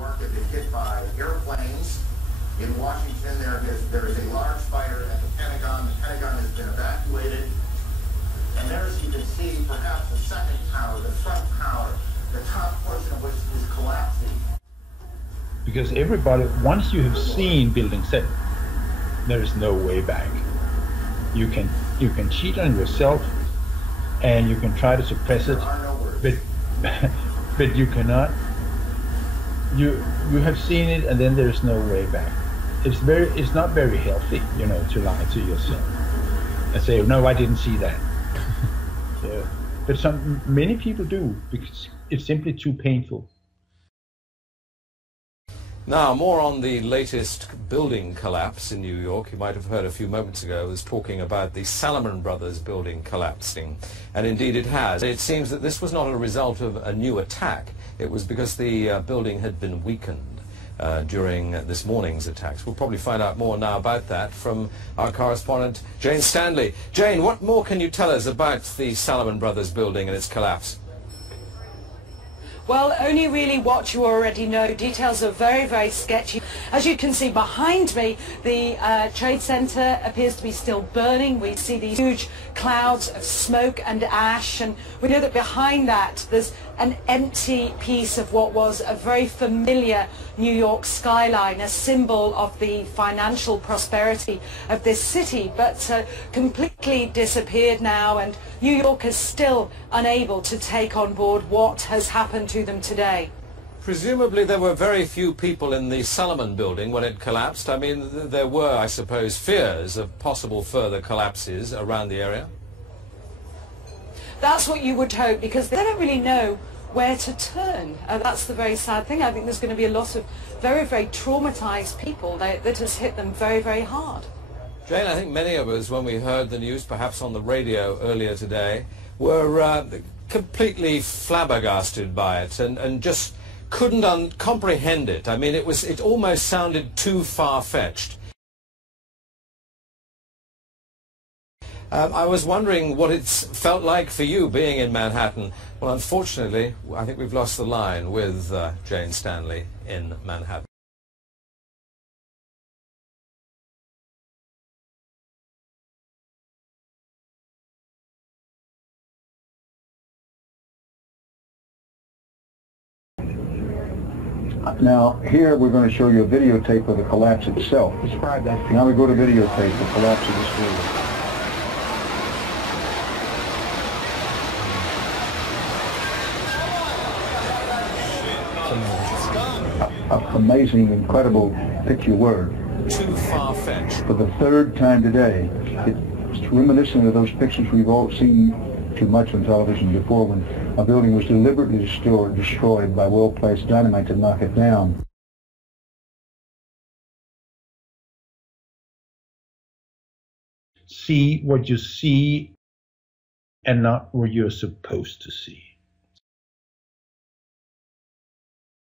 York have been hit by airplanes. In Washington, there is a large fire at the Pentagon. The Pentagon has been evacuated. And there, as you can see, perhaps the second tower, the front tower, the top portion of which is collapsing. Because everybody, once you have seen Building 7, there is no way back. You can cheat on yourself, and you can try to suppress it, but you cannot. You have seen it, and then there's no way back. It's not very healthy, to lie to yourself and say, no, I didn't see that. Yeah. But many people do, because it's simply too painful. Now, more on the latest building collapse in New York. You might have heard a few moments ago I was talking about the Salomon Brothers building collapsing, and indeed it has. It seems that this was not a result of a new attack. It was because the building had been weakened during this morning's attacks. We'll probably find out more now about that from our correspondent Jane Stanley. Jane, what more can you tell us about the Salomon Brothers building and its collapse? Well, only really what you already know. Details are very, very sketchy. As you can see behind me, the Trade Center appears to be still burning. We see these huge clouds of smoke and ash, and we know that behind that there's an empty piece of what was a very familiar New York skyline, a symbol of the financial prosperity of this city, but completely disappeared now, and New York is still unable to take on board what has happened to them today. Presumably there were very few people in the Salomon building when it collapsed. I mean, there were, I suppose, fears of possible further collapses around the area. That's what you would hope, because they don't really know where to turn. That's the very sad thing. I think there's going to be a lot of very, very traumatized people that has hit them very, very hard. Jane, I think many of us, when we heard the news, perhaps on the radio earlier today, were completely flabbergasted by it and just couldn't comprehend it. I mean, it almost sounded too far-fetched. I was wondering what it's felt like for you being in Manhattan. Well, unfortunately, I think we've lost the line with Jane Stanley in Manhattan. Now, here we're going to show you a videotape of the collapse itself. Describe that. Now we go to videotape, the collapse of this building. Amazing, incredible picture word. Too far-fetched. For the third time today, it's reminiscent of those pictures we've all seen too much on television before, when a building was deliberately destroyed by well-placed dynamite to knock it down. See what you see and not what you're supposed to see.